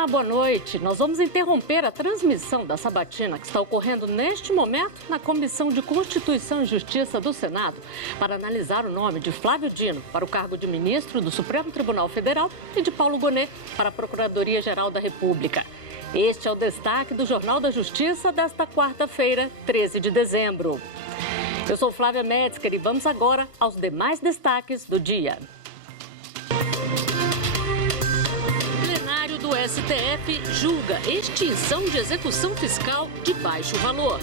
Olá, boa noite. Nós vamos interromper a transmissão da sabatina que está ocorrendo neste momento na Comissão de Constituição e Justiça do Senado para analisar o nome de Flávio Dino para o cargo de ministro do Supremo Tribunal Federal e de Paulo Gonet para a Procuradoria-Geral da República. Este é o destaque do Jornal da Justiça desta quarta-feira, 13 de dezembro. Eu sou Flávia Metzger e vamos agora aos demais destaques do dia. O STF julga extinção de execução fiscal de baixo valor.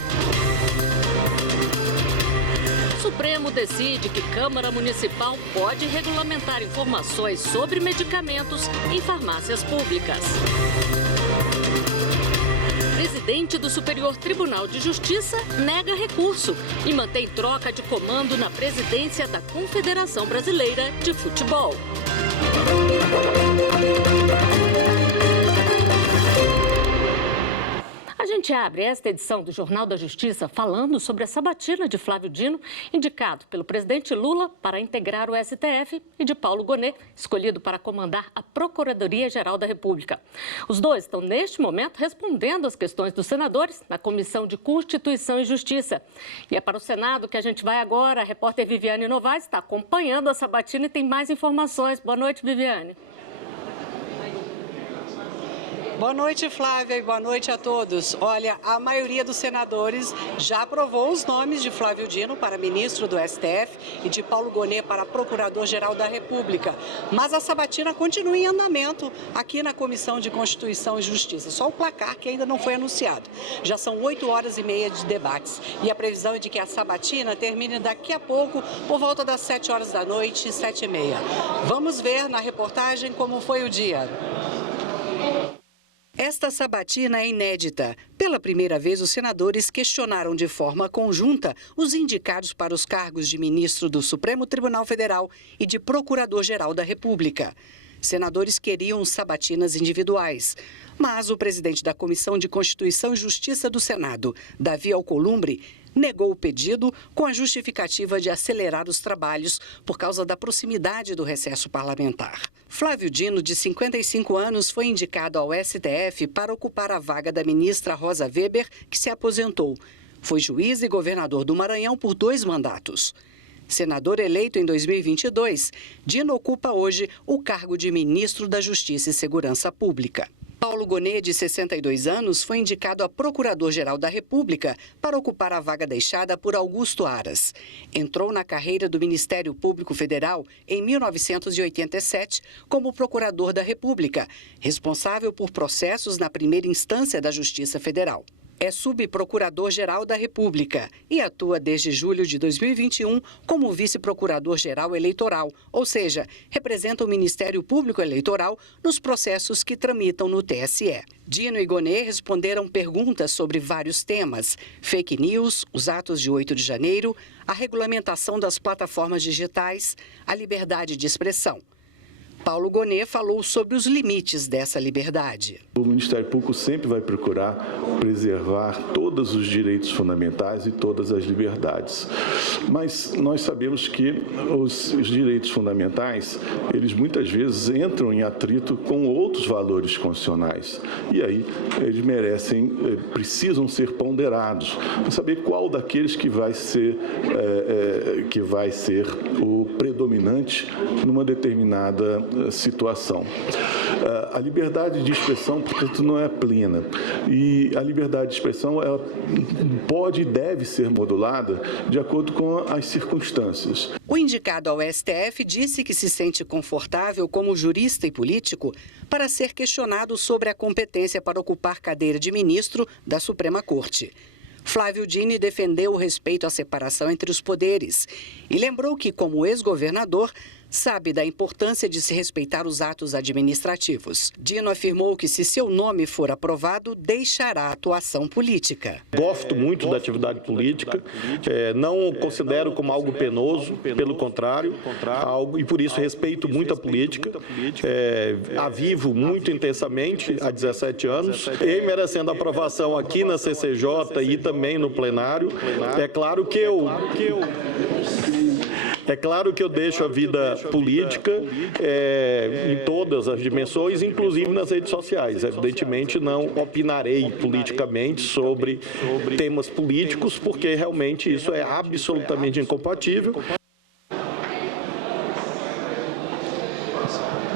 Supremo decide que Câmara Municipal pode regulamentar informações sobre medicamentos em farmácias públicas. Presidente do Superior Tribunal de Justiça nega recurso e mantém troca de comando na presidência da Confederação Brasileira de Futebol. A gente abre esta edição do Jornal da Justiça falando sobre a sabatina de Flávio Dino, indicado pelo presidente Lula para integrar o STF, e de Paulo Gonet, escolhido para comandar a Procuradoria-Geral da República. Os dois estão, neste momento, respondendo às questões dos senadores na Comissão de Constituição e Justiça. E é para o Senado que a gente vai agora. A repórter Viviane Novaes está acompanhando a sabatina e tem mais informações. Boa noite, Viviane. Boa noite, Flávia, e boa noite a todos. Olha, a maioria dos senadores já aprovou os nomes de Flávio Dino para ministro do STF e de Paulo Gonet para Procurador-Geral da República. Mas a sabatina continua em andamento aqui na Comissão de Constituição e Justiça. Só o placar que ainda não foi anunciado. Já são 8h30 de debates e a previsão é de que a sabatina termine daqui a pouco, por volta das 7 horas da noite, 7h30. Vamos ver na reportagem como foi o dia. Esta sabatina é inédita. Pela primeira vez, os senadores questionaram de forma conjunta os indicados para os cargos de ministro do Supremo Tribunal Federal e de Procurador-Geral da República. Senadores queriam sabatinas individuais, mas o presidente da Comissão de Constituição e Justiça do Senado, Davi Alcolumbre, negou o pedido com a justificativa de acelerar os trabalhos por causa da proximidade do recesso parlamentar. Flávio Dino, de 55 anos, foi indicado ao STF para ocupar a vaga da ministra Rosa Weber, que se aposentou. Foi juiz e governador do Maranhão por 2 mandatos. Senador eleito em 2022, Dino ocupa hoje o cargo de ministro da Justiça e Segurança Pública. Paulo Gonet, de 62 anos, foi indicado a Procurador-Geral da República para ocupar a vaga deixada por Augusto Aras. Entrou na carreira do Ministério Público Federal em 1987 como Procurador da República, responsável por processos na primeira instância da Justiça Federal. É subprocurador-geral da República e atua desde julho de 2021 como vice-procurador-geral eleitoral, ou seja, representa o Ministério Público Eleitoral nos processos que tramitam no TSE. Dino e Gonet responderam perguntas sobre vários temas: fake news, os atos de 8 de janeiro, a regulamentação das plataformas digitais, a liberdade de expressão. Paulo Gonet falou sobre os limites dessa liberdade. O Ministério Público sempre vai procurar preservar todos os direitos fundamentais e todas as liberdades. Mas nós sabemos que os direitos fundamentais, eles muitas vezes entram em atrito com outros valores constitucionais. E aí eles precisam ser ponderados, para saber qual daqueles que vai ser o predominante numa determinada situação. A liberdade de expressão, portanto, não é plena. E a liberdade de expressão, ela pode e deve ser modulada de acordo com as circunstâncias. O indicado ao STF disse que se sente confortável como jurista e político para ser questionado sobre a competência para ocupar cadeira de ministro da Suprema Corte. Flávio Dino defendeu o respeito à separação entre os poderes e lembrou que, como ex-governador, sabe da importância de se respeitar os atos administrativos. Dino afirmou que, se seu nome for aprovado, deixará a atuação política. Gosto muito da atividade política, não considero como algo penoso, pelo contrário, e por isso respeito muito a política, a vivo muito intensamente há 17 anos, e merecendo aprovação aqui na CCJ e também no plenário. É claro que eu É claro que eu deixo a vida política em todas as dimensões, inclusive nas redes sociais. Evidentemente, não opinarei politicamente sobre temas políticos, porque realmente isso é absolutamente incompatível.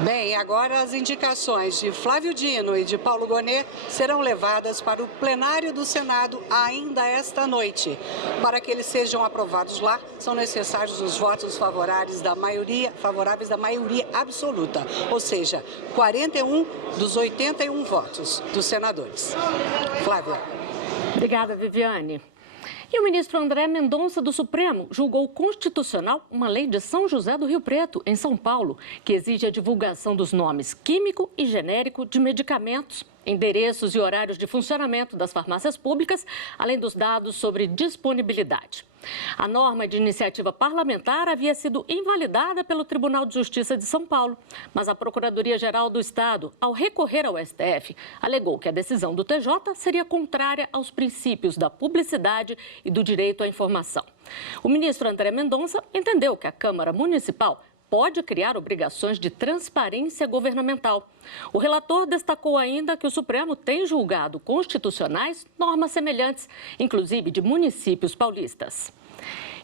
Bem, agora as indicações de Flávio Dino e de Paulo Gonet serão levadas para o plenário do Senado ainda esta noite. Para que eles sejam aprovados lá, são necessários os votos favoráveis da maioria absoluta, ou seja, 41 dos 81 votos dos senadores. Flávia. Obrigada, Viviane. E o ministro André Mendonça, do Supremo, julgou constitucional uma lei de São José do Rio Preto, em São Paulo, que exige a divulgação dos nomes químico e genérico de medicamentos, endereços e horários de funcionamento das farmácias públicas, além dos dados sobre disponibilidade. A norma de iniciativa parlamentar havia sido invalidada pelo Tribunal de Justiça de São Paulo, mas a Procuradoria-Geral do Estado, ao recorrer ao STF, alegou que a decisão do TJ seria contrária aos princípios da publicidade e do direito à informação. O ministro André Mendonça entendeu que a Câmara Municipal pode criar obrigações de transparência governamental. O relator destacou ainda que o Supremo tem julgado constitucionais normas semelhantes, inclusive de municípios paulistas.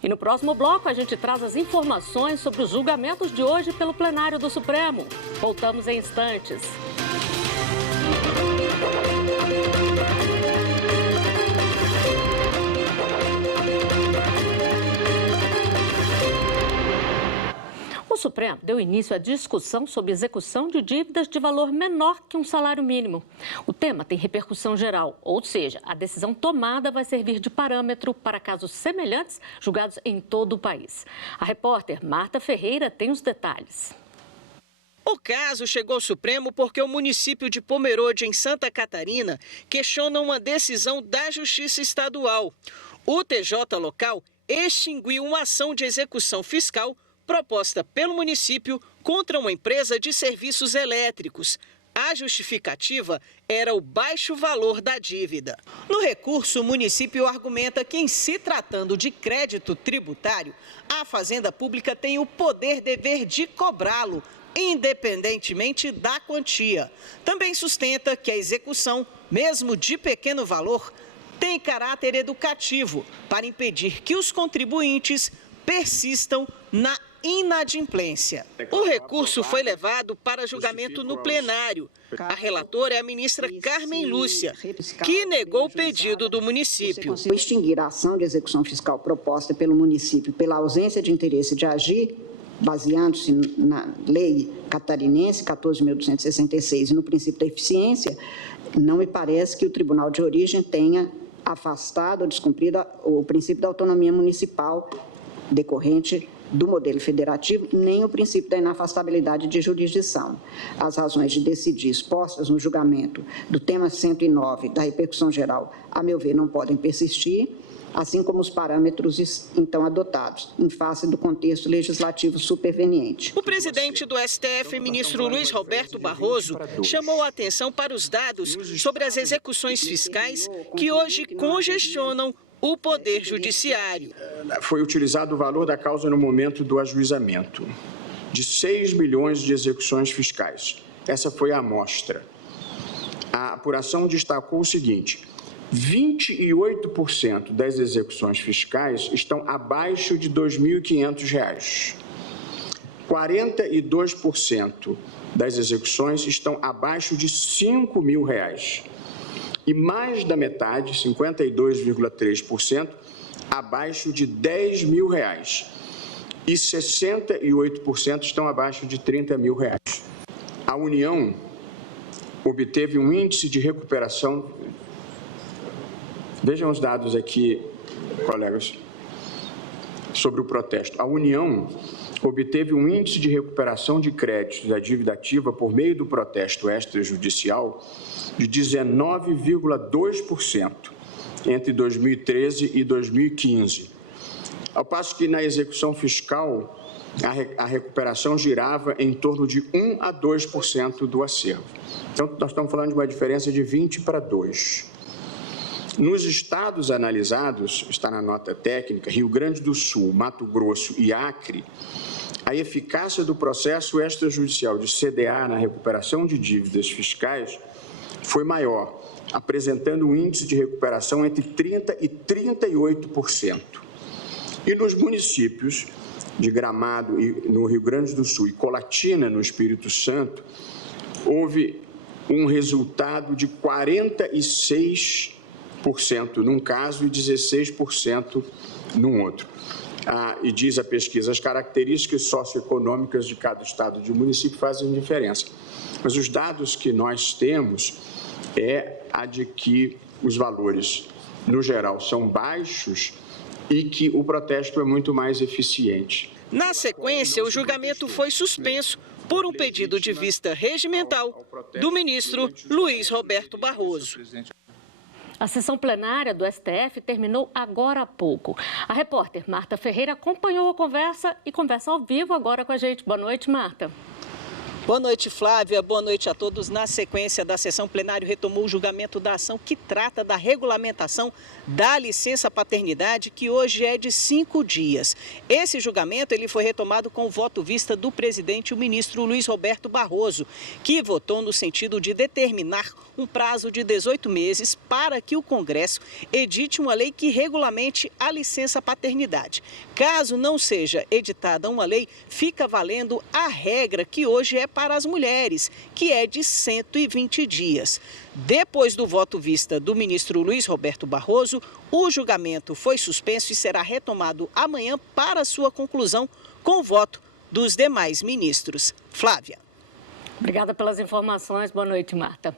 E no próximo bloco a gente traz as informações sobre os julgamentos de hoje pelo plenário do Supremo. Voltamos em instantes. O Supremo deu início à discussão sobre execução de dívidas de valor menor que um salário mínimo. O tema tem repercussão geral, ou seja, a decisão tomada vai servir de parâmetro para casos semelhantes julgados em todo o país. A repórter Marta Ferreira tem os detalhes. O caso chegou ao Supremo porque o município de Pomerode, em Santa Catarina, questiona uma decisão da Justiça Estadual. O TJ local extinguiu uma ação de execução fiscal proposta pelo município contra uma empresa de serviços elétricos. A justificativa era o baixo valor da dívida. No recurso, o município argumenta que, em se tratando de crédito tributário, a Fazenda Pública tem o poder-dever de cobrá-lo, independentemente da quantia. Também sustenta que a execução, mesmo de pequeno valor, tem caráter educativo para impedir que os contribuintes persistam na inadimplência. O recurso foi levado para julgamento no plenário. A relatora é a ministra Carmen Lúcia, que negou o pedido do município. Extinguir a ação de execução fiscal proposta pelo município pela ausência de interesse de agir, baseando-se na lei catarinense 14.266 e no princípio da eficiência, não me parece que o tribunal de origem tenha afastado ou descumprido o princípio da autonomia municipal decorrente do modelo federativo, nem o princípio da inafastabilidade de jurisdição. As razões de decidir expostas no julgamento do tema 109 da repercussão geral, a meu ver, não podem persistir, assim como os parâmetros então adotados, em face do contexto legislativo superveniente. O presidente do STF, ministro Luiz Roberto Barroso, chamou a atenção para os dados sobre as execuções fiscais que hoje congestionam o Poder Judiciário. Foi utilizado o valor da causa no momento do ajuizamento, de 6 milhões de execuções fiscais. Essa foi a amostra. A apuração destacou o seguinte: 28% das execuções fiscais estão abaixo de R$ 2.500. 42% das execuções estão abaixo de R$ 5.000. E mais da metade, 52,3%, abaixo de R$ 10.000. E 68% estão abaixo de R$ 30.000. A União obteve um índice de recuperação. Vejam os dados aqui, colegas, sobre o protesto. A União obteve um índice de recuperação de créditos da dívida ativa por meio do protesto extrajudicial de 19,2% entre 2013 e 2015. Ao passo que na execução fiscal, a recuperação girava em torno de 1 a 2% do acervo. Então, nós estamos falando de uma diferença de 20 para 2. Nos estados analisados, está na nota técnica, Rio Grande do Sul, Mato Grosso e Acre, a eficácia do processo extrajudicial de CDA na recuperação de dívidas fiscais foi maior, apresentando um índice de recuperação entre 30% e 38%. E nos municípios de Gramado, no Rio Grande do Sul, e Colatina, no Espírito Santo, houve um resultado de 46% num caso e 16% num outro. E diz a pesquisa, as características socioeconômicas de cada estado e município fazem diferença. Mas os dados que nós temos é a de que os valores, no geral, são baixos e que o protesto é muito mais eficiente. Na sequência, o julgamento foi suspenso por um pedido de vista regimental do ministro Luiz Roberto Barroso. A sessão plenária do STF terminou agora há pouco. A repórter Marta Ferreira acompanhou a conversa e conversa ao vivo agora com a gente. Boa noite, Marta. Boa noite, Flávia. Boa noite a todos. Na sequência da sessão plenária, retomou o julgamento da ação que trata da regulamentação da licença paternidade, que hoje é de 5 dias. Esse julgamento ele foi retomado com o voto vista do presidente, o ministro Luiz Roberto Barroso, que votou no sentido de determinar um prazo de 18 meses para que o Congresso edite uma lei que regulamente a licença paternidade. Caso não seja editada uma lei, fica valendo a regra que hoje é para as mulheres, que é de 120 dias. Depois do voto vista do ministro Luiz Roberto Barroso, o julgamento foi suspenso e será retomado amanhã para sua conclusão com o voto dos demais ministros. Flávia. Obrigada pelas informações. Boa noite, Marta.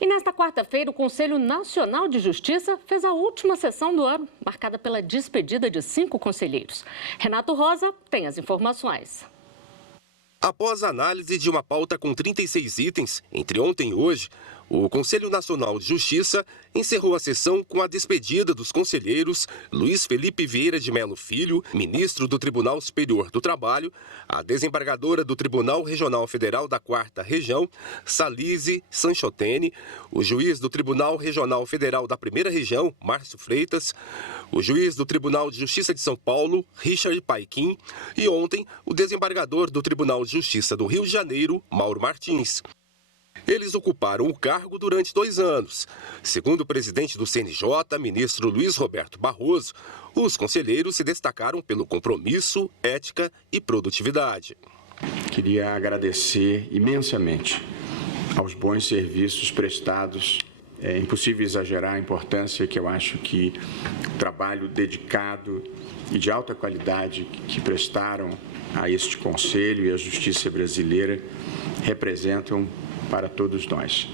E nesta quarta-feira, o Conselho Nacional de Justiça fez a última sessão do ano, marcada pela despedida de 5 conselheiros. Renato Rosa tem as informações. Após a análise de uma pauta com 36 itens, entre ontem e hoje, o Conselho Nacional de Justiça encerrou a sessão com a despedida dos conselheiros Luiz Felipe Vieira de Mello Filho, ministro do Tribunal Superior do Trabalho, a desembargadora do Tribunal Regional Federal da 4ª Região, Salise Sanchotene, o juiz do Tribunal Regional Federal da 1ª Região, Márcio Freitas, o juiz do Tribunal de Justiça de São Paulo, Richard Paiquim, e ontem o desembargador do Tribunal de Justiça do Rio de Janeiro, Mauro Martins. Eles ocuparam o cargo durante 2 anos. Segundo o presidente do CNJ, ministro Luiz Roberto Barroso, os conselheiros se destacaram pelo compromisso, ética e produtividade. Queria agradecer imensamente aos bons serviços prestados. É impossível exagerar a importância que eu acho que o trabalho dedicado e de alta qualidade que prestaram a este Conselho e à Justiça brasileira representam para todos nós.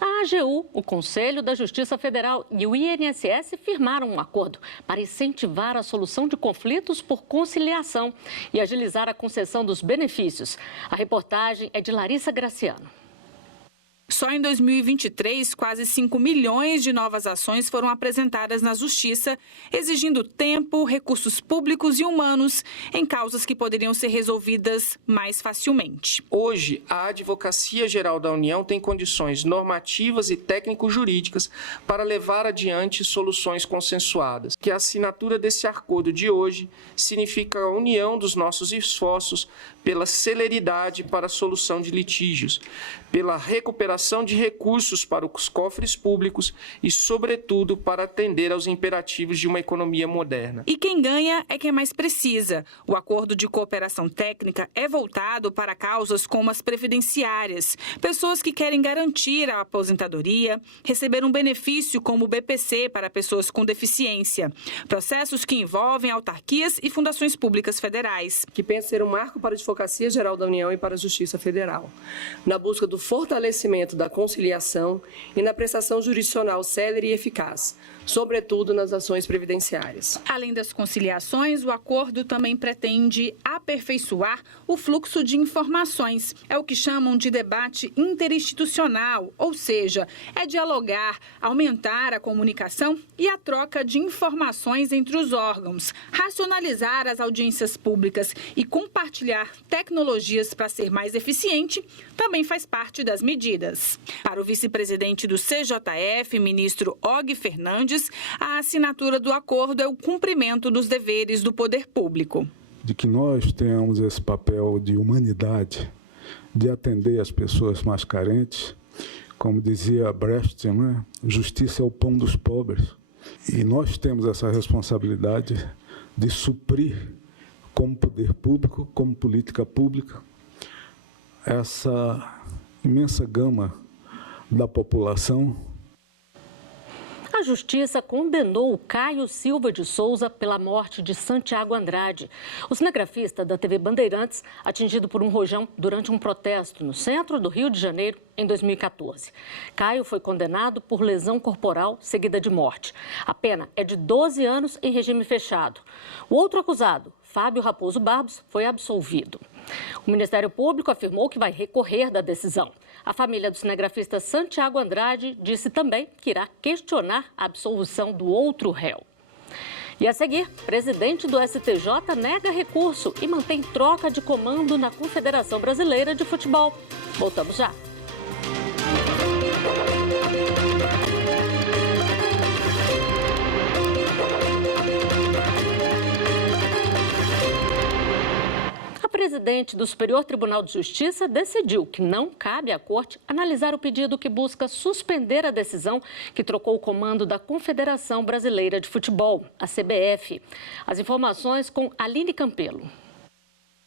A AGU, o Conselho da Justiça Federal e o INSS firmaram um acordo para incentivar a solução de conflitos por conciliação e agilizar a concessão dos benefícios. A reportagem é de Larissa Graciano. Só em 2023, quase 5 milhões de novas ações foram apresentadas na Justiça, exigindo tempo, recursos públicos e humanos em causas que poderiam ser resolvidas mais facilmente. Hoje, a Advocacia Geral da União tem condições normativas e técnico-jurídicas para levar adiante soluções consensuadas. Que a assinatura desse acordo de hoje significa a união dos nossos esforços pela celeridade para a solução de litígios, pela recuperação de recursos para os cofres públicos e, sobretudo, para atender aos imperativos de uma economia moderna. E quem ganha é quem mais precisa. O acordo de cooperação técnica é voltado para causas como as previdenciárias, pessoas que querem garantir a aposentadoria, receber um benefício como o BPC para pessoas com deficiência, processos que envolvem autarquias e fundações públicas federais. Que pensa ser um marco para a Advocacia Geral da União e para a Justiça Federal, na busca do fortalecimento da conciliação e na prestação jurisdicional célere e eficaz, sobretudo nas ações previdenciárias. Além das conciliações, o acordo também pretende aperfeiçoar o fluxo de informações. É o que chamam de debate interinstitucional, ou seja, é dialogar, aumentar a comunicação e a troca de informações entre os órgãos, racionalizar as audiências públicas e compartilhar tecnologias para ser mais eficiente, também faz parte das medidas. Justiças. Para o vice-presidente do CJF, ministro Og Fernandes, a assinatura do acordo é o cumprimento dos deveres do poder público. De que nós tenhamos esse papel de humanidade, de atender as pessoas mais carentes, como dizia Brecht, né? Justiça é o pão dos pobres. E nós temos essa responsabilidade de suprir, como poder público, como política pública, essa imensa gama da população. A Justiça condenou o Caio Silva de Souza pela morte de Santiago Andrade, o cinegrafista da TV Bandeirantes, atingido por um rojão durante um protesto no centro do Rio de Janeiro em 2014. Caio foi condenado por lesão corporal seguida de morte. A pena é de 12 anos em regime fechado. O outro acusado, Fábio Raposo Barbos, foi absolvido. O Ministério Público afirmou que vai recorrer da decisão. A família do cinegrafista Santiago Andrade disse também que irá questionar a absolvição do outro réu. E a seguir, presidente do STJ nega recurso e mantém troca de comando na Confederação Brasileira de Futebol. Voltamos já. A presidente do Superior Tribunal de Justiça decidiu que não cabe à Corte analisar o pedido que busca suspender a decisão que trocou o comando da Confederação Brasileira de Futebol, a CBF. As informações com Aline Campelo.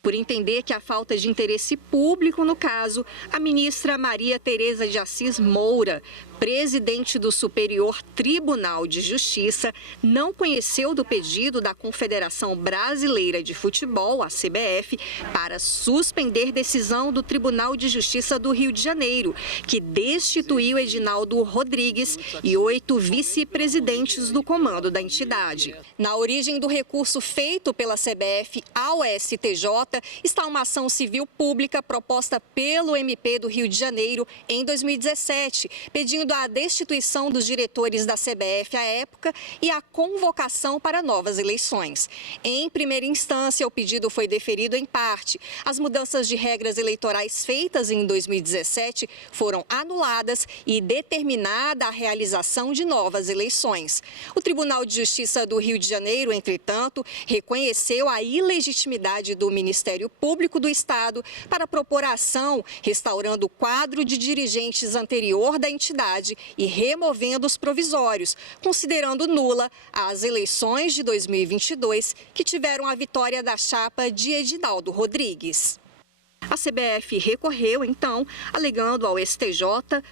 Por entender que há falta de interesse público no caso, a ministra Maria Tereza de Assis Moura, presidente do Superior Tribunal de Justiça, não conheceu do pedido da Confederação Brasileira de Futebol, a CBF, para suspender decisão do Tribunal de Justiça do Rio de Janeiro, que destituiu Edinaldo Rodrigues e 8 vice-presidentes do comando da entidade. Na origem do recurso feito pela CBF ao STJ está uma ação civil pública proposta pelo MP do Rio de Janeiro em 2017, pedindo a destituição dos diretores da CBF à época e a convocação para novas eleições. Em primeira instância, o pedido foi deferido em parte. As mudanças de regras eleitorais feitas em 2017 foram anuladas e determinada a realização de novas eleições. O Tribunal de Justiça do Rio de Janeiro, entretanto, reconheceu a ilegitimidade do Ministério Público do Estado para propor a ação, restaurando o quadro de dirigentes anterior da entidade e removendo os provisórios, considerando nula as eleições de 2022, que tiveram a vitória da chapa de Edinaldo Rodrigues. A CBF recorreu, então, alegando ao STJ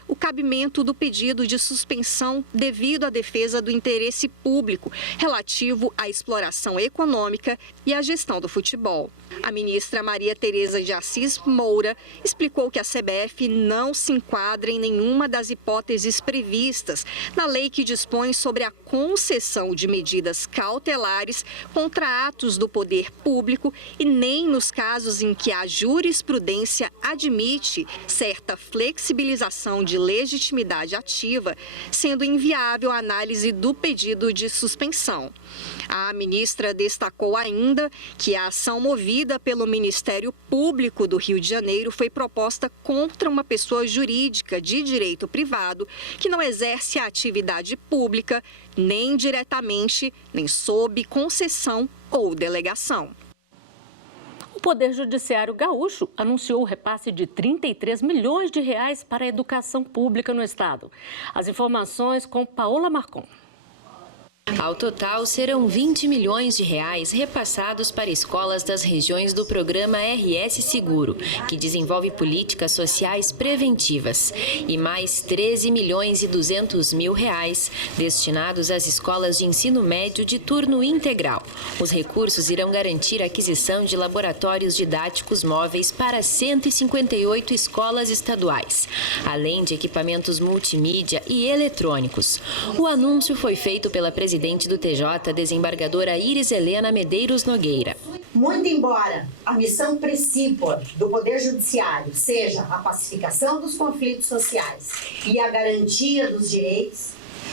o cabimento do pedido de suspensão devido à defesa do interesse público relativo à exploração econômica e à gestão do futebol. A ministra Maria Tereza de Assis Moura explicou que a CBF não se enquadra em nenhuma das hipóteses previstas na lei que dispõe sobre a concessão de medidas cautelares contra atos do poder público e nem nos casos em que a jurisprudência admite certa flexibilização de legitimidade ativa, sendo inviável a análise do pedido de suspensão. A ministra destacou ainda que a ação movida pelo Ministério Público do Rio de Janeiro foi proposta contra uma pessoa jurídica de direito privado que não exerce a atividade pública, nem diretamente, nem sob concessão ou delegação. O Poder Judiciário Gaúcho anunciou o repasse de 33 milhões de reais para a educação pública no estado. As informações com Paola Marcon. Ao total, serão 20 milhões de reais repassados para escolas das regiões do programa RS Seguro, que desenvolve políticas sociais preventivas, e mais 13 milhões e 200 mil reais destinados às escolas de ensino médio de turno integral. Os recursos irão garantir a aquisição de laboratórios didáticos móveis para 158 escolas estaduais, além de equipamentos multimídia e eletrônicos. O anúncio foi feito pela presidente do TJ, desembargadora Iris Helena Medeiros Nogueira. Muito embora a missão principal do Poder Judiciário seja a pacificação dos conflitos sociais e a garantia dos direitos,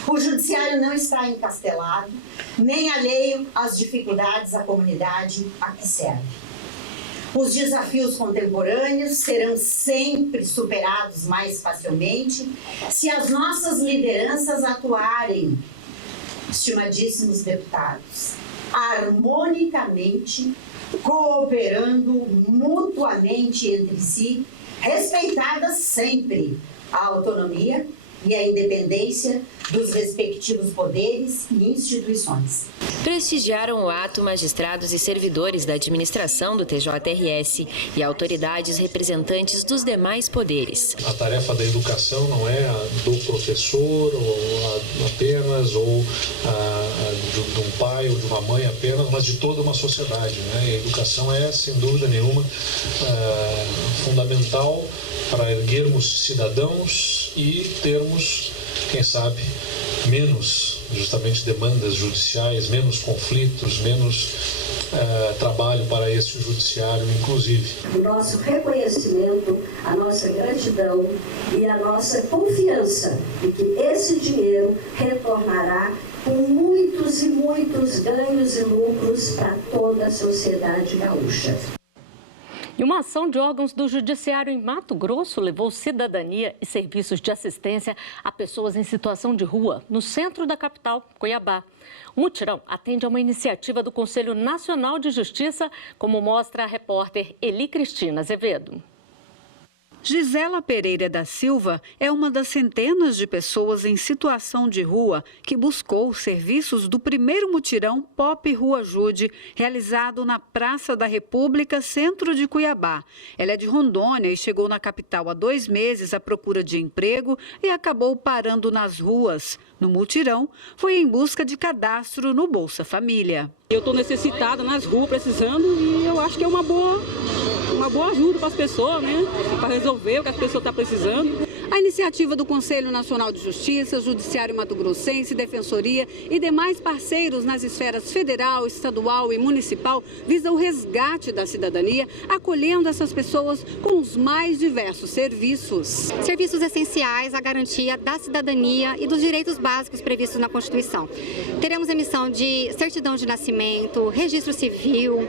o Judiciário não está encastelado, nem alheio às dificuldades da comunidade a que serve. Os desafios contemporâneos serão sempre superados mais facilmente se as nossas lideranças atuarem, estimadíssimos deputados, harmonicamente, cooperando mutuamente entre si, respeitadas sempre a autonomia e a independência dos respectivos poderes e instituições. Prestigiaram o ato magistrados e servidores da administração do TJRS e autoridades representantes dos demais poderes. A tarefa da educação não é a do professor apenas, ou de um pai ou de uma mãe apenas, mas de toda uma sociedade, né? A educação é, sem dúvida nenhuma, fundamental para erguermos cidadãos e termos, quem sabe, menos justamente demandas judiciais, menos conflitos, menos trabalho para esse judiciário, inclusive. O nosso reconhecimento, a nossa gratidão e a nossa confiança de que esse dinheiro retornará com muitos e muitos ganhos e lucros para toda a sociedade gaúcha. E uma ação de órgãos do Judiciário em Mato Grosso levou cidadania e serviços de assistência a pessoas em situação de rua, no centro da capital, Cuiabá. O mutirão atende a uma iniciativa do Conselho Nacional de Justiça, como mostra a repórter Eli Cristina Azevedo. Gisela Pereira da Silva é uma das centenas de pessoas em situação de rua que buscou os serviços do primeiro mutirão Pop Rua Ajude, realizado na Praça da República, centro de Cuiabá. Ela é de Rondônia e chegou na capital há 2 meses à procura de emprego e acabou parando nas ruas. No mutirão, foi em busca de cadastro no Bolsa Família. Eu estou necessitada nas ruas, precisando, e eu acho que é uma boa ajuda para as pessoas, né? Para resolver o que as pessoas estão precisando. A iniciativa do Conselho Nacional de Justiça, Judiciário Mato-Grossense, Defensoria e demais parceiros nas esferas federal, estadual e municipal visa o resgate da cidadania, acolhendo essas pessoas com os mais diversos serviços. Serviços essenciais à garantia da cidadania e dos direitos básicos previstos na Constituição. Teremos emissão de certidão de nascimento, registro civil,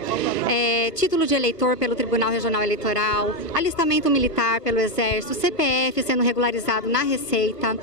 título de eleitor pelo Tribunal Regional Eleitoral, alistamento militar pelo Exército, CPF sendo regularizado na Receita.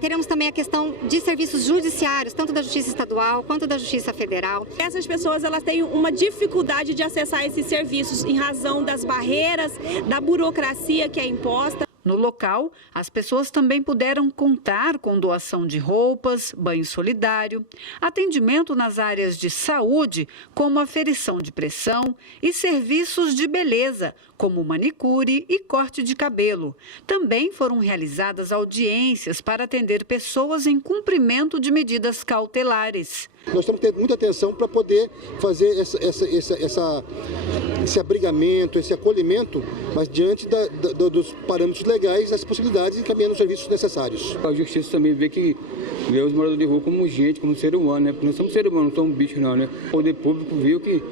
Teremos também a questão de serviços judiciários, tanto da Justiça Estadual quanto da Justiça Federal. Essas pessoas elas têm uma dificuldade de acessar esses serviços em razão das barreiras, da burocracia que é imposta. No local, as pessoas também puderam contar com doação de roupas, banho solidário, atendimento nas áreas de saúde, como aferição de pressão, e serviços de beleza, como manicure e corte de cabelo. Também foram realizadas audiências para atender pessoas em cumprimento de medidas cautelares. Nós temos que ter muita atenção para poder fazer esse abrigamento, esse acolhimento, mas diante dos parâmetros legais, as possibilidades e encaminhando os serviços necessários. A justiça também vê os moradores de rua como gente, como ser humano, né? Porque nós somos seres humanos, não somos bichos não, né? O poder público viu que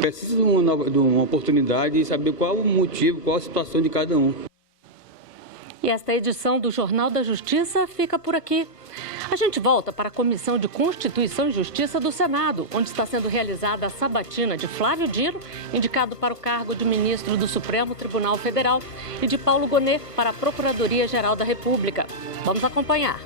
precisa de uma oportunidade e saber qual o motivo, qual a situação de cada um. E esta edição do Jornal da Justiça fica por aqui. A gente volta para a Comissão de Constituição e Justiça do Senado, onde está sendo realizada a sabatina de Flávio Dino, indicado para o cargo de ministro do Supremo Tribunal Federal, e de Paulo Gonet para a Procuradoria-Geral da República. Vamos acompanhar.